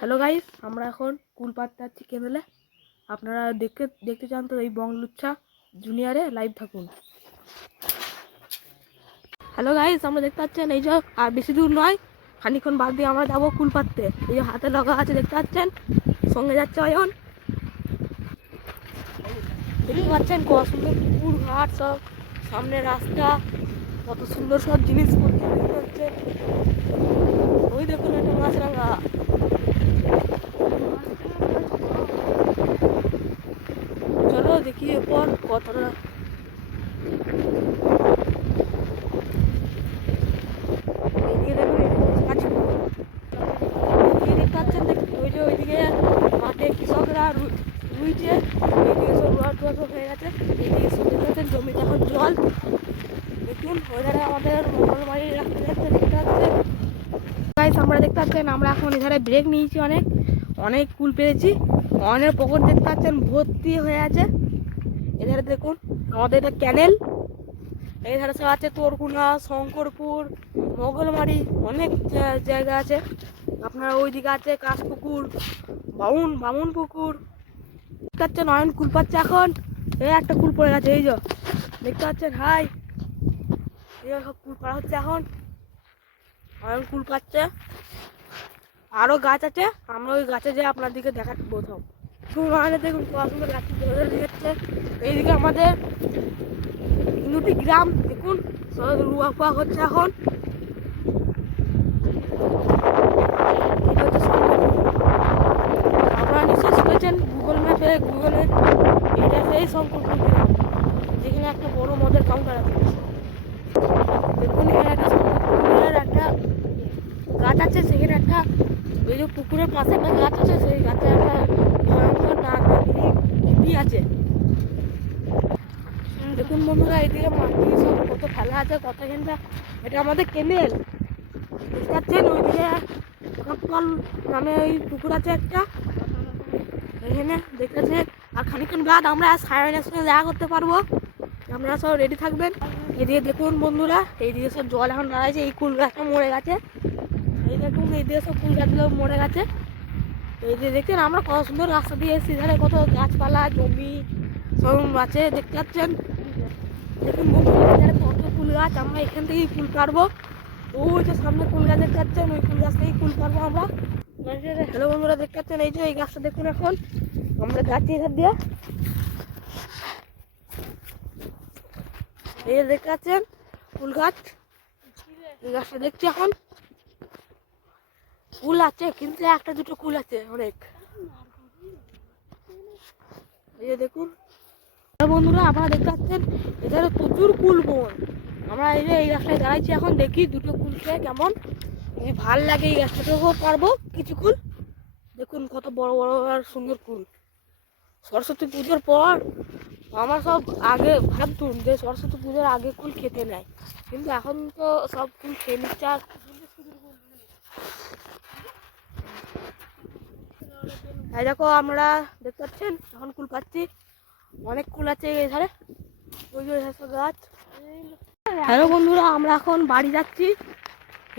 Hello guys, আমরা এখন কুল পাড়তে যাচ্ছি কেনেলে। আপনারা দেখতে চান তো এই বংলুচ্ছা জুনিয়রে লাইভ থাকুন। হ্যালো গাইস, আমরা দেখতে পাচ্ছেন এই যে আর বেশি দূর নয়, খানিক্ষণ বাদ দিয়ে আমরা যাবো কুল পাড়তে। এই যে হাতে লগা আছে দেখতে পাচ্ছেন, সঙ্গে যাচ্ছে অয়ন। দেখতে পাচ্ছেন কত সুন্দর পুকুর ঘাট, সব সামনে রাস্তা, কত সুন্দর সব জিনিসপত্র দেখতে পাচ্ছেন। ওই দেখুন একটা মাছরাঙা। চলো দেখি এরপর কতটা দেখতে পাচ্ছেন। ওই যে ওইদিকে মাঠে কৃষকরা রুইছে, এইদিকে সব রোয়া হয়ে গেছে। এইদিকে সব দেখতে পাচ্ছেন জমিতে এখন জল। দেখুন ওইধারে আমাদের মঙ্গলবাড়ির রাস্তা দেখতে পাচ্ছেন। আমরা দেখতে পাচ্ছেন আমরা এখন এধারে ব্রেক নিয়েছি, অনেক কুল পেয়েছি। অনেক পুকুর দেখতে পাচ্ছেন ভর্তি হয়ে আছে। এধারে দেখুন আমাদের এটা ক্যানেল। এই ধারে সব আছে তোরকুনা, শঙ্করপুর, মঙ্গলবাড়ি, অনেক জায়গা আছে। আপনার ওইদিকে আছে কাশপুকুর, বামুন পুকুর। দেখতে পাচ্ছেন অয়ন কুল পাচ্ছে এখন। এই একটা কুল পড়ে গেছে, এই যে দেখতে পাচ্ছেন। হাই, এই সব কুল পাড়া হচ্ছে এখন। অয়ন কুল পাচ্ছে, আরও গাছ আছে। আমরা ওই গাছে যেয়ে আপনার দিকে দেখাচ্ছি প্রথম। দেখুন কত সুন্দর গাছ দিচ্ছে। এইদিকে আমাদের ইনুটি গ্রাম, দেখুন সব রুয়া ফুয়া হচ্ছে এখন। আপনারা নিশ্চয় শুনেছেন গুগলে এটা সেই শঙ্করপুর গ্রাম, যেখানে একটা বড় মদের কাউন্টার আছে। দেখুন এখানে একটা শঙ্করপুরের একটা গাছ আছে, সেখানে একটা ওই যে পুকুরের পাশে একটা গাছ আছে, সেই গাছে একটা ভয়ঙ্কর নাগিনী আছে। দেখুন বন্ধুরা, এইদিকে মাটি সব কত ফেলা আছে, কত এখানটা। এটা আমাদের কেনেল দেখতে পাচ্ছেন। ওইদিকে কটকল নামে ওই পুকুর আছে একটা, এখানে দেখতেছে। আর খানিক্ষণ বাদ আমরা সায়নের সঙ্গে দেখা করতে পারবো। আপনারা সব রেডি থাকবেন। এদিকে দেখুন বন্ধুরা, এইদিকে সব জল এখন দাঁড়াইছে। এই কুল গাছটা মরে গেছে। এই দেখুন এইদিকে সব কুল গাছগুলো মরে গেছে। এই যে দেখছেন আমরা কত সুন্দর রাস্তা দিয়ে এসেছি, ধারে কত গাছপালা জমি সব আছে দেখতে পাচ্ছেন। দেখুন বন্ধুরা, কত ফুল গাছ। আমরা এখান থেকেই ফুল পারবো। ওই যে সামনে ফুল গাছ দেখতে পাচ্ছেন, ওই ফুল গাছ থেকেই ফুল পারবো আমরা। হ্যালো বন্ধুরা, দেখতে পাচ্ছেন এই যে এই গাছটা দেখুন। এখন আমরা যাচ্ছি এখান দিয়ে। এই যে দেখতে পাচ্ছেন ফুল গাছ, এই গাছটা দেখছি এখন। ফুল আছে কিন্তু একটা দুটো ফুল আছে অনেক। এই যে দেখুন বন্ধুরা, আপনারা দেখতে পাচ্ছেন এখানে প্রচুর কুল বন। আমরা এই যে এই গাছটায় দাঁড়াইছি এখন, দেখি দুটো কুল খেয়ে কেমন। যদি ভাল লাগে এই গাছটাতেও পারবো কিছু কুল। দেখুন কত বড় বড় আর সুন্দর কুল। সরস্বতী পুজোর পর আমরা সব আগে ভাবতুম যে সরস্বতী পুজোর আগে কুল খেতে নেয়, কিন্তু এখন তো সব কুল খেয়ে নিচ্ছে। আর এই দেখো আমরা দেখতে পাচ্ছেন এখন কুল পাচ্ছি, অনেক কুল আছে এধারে। ওই যে গাছ। হ্যালো বন্ধুরা, আমরা এখন বাড়ি যাচ্ছি।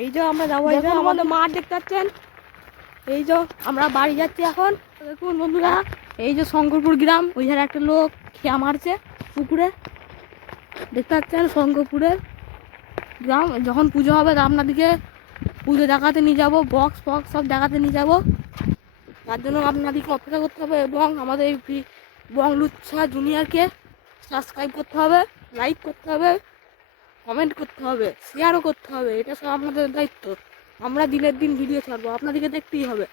এই যে আমরা যাবো, এই যে আমাদের মাঠ দেখতে পাচ্ছেন। এই যে আমরা বাড়ি যাচ্ছি এখন। দেখুন বন্ধুরা, এই যে শঙ্করপুর গ্রাম, ওই ধারে একটা লোক খেয়া মারছে পুকুরে। দেখতে পাচ্ছেন শঙ্করপুরের গ্রাম। যখন পুজো হবে আপনাদেরকে পুজো দেখাতে নিয়ে যাবো, বক্স ফক্স সব দেখাতে নিয়ে যাবো। তার জন্য আপনাদেরকে অপেক্ষা করতে হবে এবং আমাদের এই বংলুচ্ছা জুনিয়রকে সাবস্ক্রাইব করতে হবে, লাইক করতে হবে, কমেন্ট করতে হবে, শেয়ারও করতে হবে। এটা সব আপনাদের দায়িত্ব। আমরা দিনের দিন ভিডিও ছাড়বো, আপনাদেরকে দেখতেই হবে।